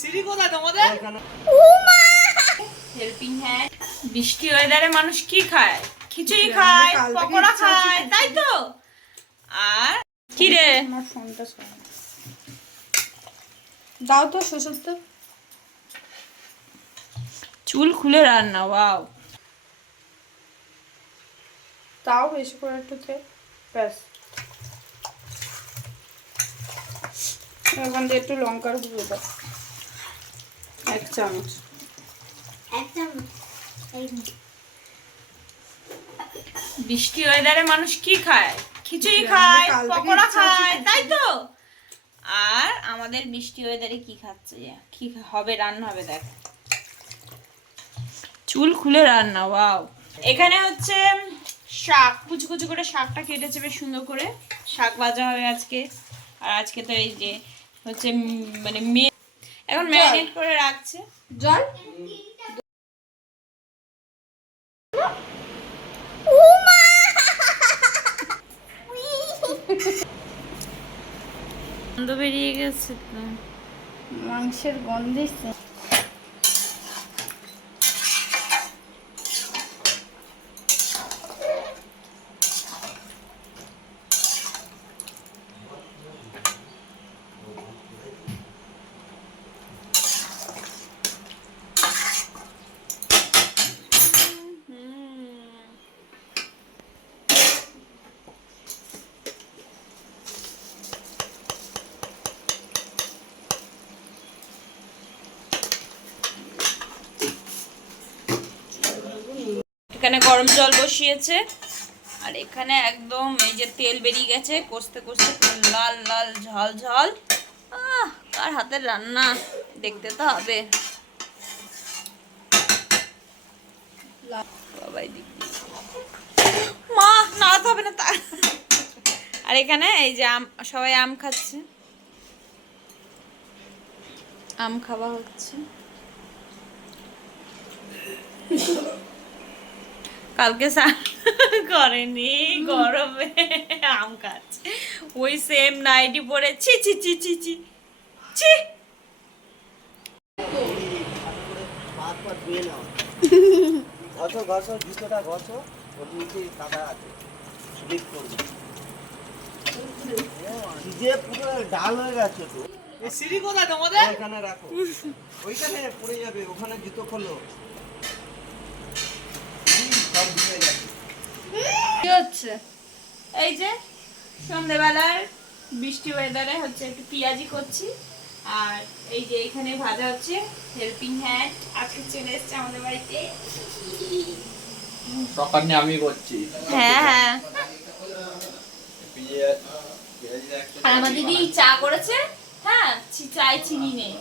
সিঁড়ি কোথায় তোমাদের? Helping hand. বৃষ্টি ওয়েদারে মানুষ কি খায়? খিচুড়ি খায়, পকোড়া খায়, তাই তো? আর কি রে? আমার ফোনটা দাও তো শ্বশুর তো চুল খুলে রান্না, ওয়াও। তাও বেশি করে একটু ব্যাস ওখান দিয়ে একটু লঙ্কার গুঁড়ো দাও 1 চামচ। বৃষ্টি ওয়েদারে মানুষ কি খায়? খিচুড়ি খায়, পকোড়া খায়, তাই তো? আর আমাদের বৃষ্টি ওয়েদারে কি খাচ্ছে? কি হবে রান্না হবে দেখ। চুল খুলে রান্না, ওয়াও। এখানে হচ্ছে শাক, কুচু কুচু করে শাকটা কেটেছে বেশ সুন্দর করে। শাক ভাজা হবে আজকে। আর আজকে তো এই যে হচ্ছে মানে এখন ম্যারিনেট করে রাখছে। জল গন্ধ বেরিয়ে গেছে তো। মাংসের গন্ধে এখানে গরম জল বসিয়েছে আর এখানে একদম এই যে তেল বেরিয়ে গেছে, কষতে কষতে লাল লাল ঝাল ঝাল। কার হাতের রান্না দেখতে তো হবে। বাবাই দিদি মা নাড়াতে হবে না তার। আর এখানে এই যে সবাই আম খাচ্ছে, আম খাওয়া হচ্ছে। কালকে করেনি, গরমে আম খাচ্ছে, ওই সেম নাইটি পরে। ছি ছি ছি ছি ছি ছি। ঘষো ঘষো জুতোটা ঘষো, ওর নিচে কাদা আছে, স্লিপ করবে। ভিজে পুরো ডাল হয়ে গেছে তো। এই সিঁড়ি কোথায় তোমাদের? ওখানে রাখো, ওইখানে পড়ে যাবে, ওখানে জুতো খোলো। সব ভিজে গেছে। কি হচ্ছে? এই যে সন্ধ্যেবেলার বৃষ্টি ওয়েদারে হচ্ছে একটু পেঁয়াজি করছি। আর এই যে এখানে ভাজা হচ্ছে হেল্পিং হ্যান্ড আজকে চলে এসেছে আমাদের বাড়িতে। সকালে আমি করছি। হ্যাঁ হ্যাঁ। আর আমার দিদি চা করেছে। হ্যাঁ, চায় চিনি নেই।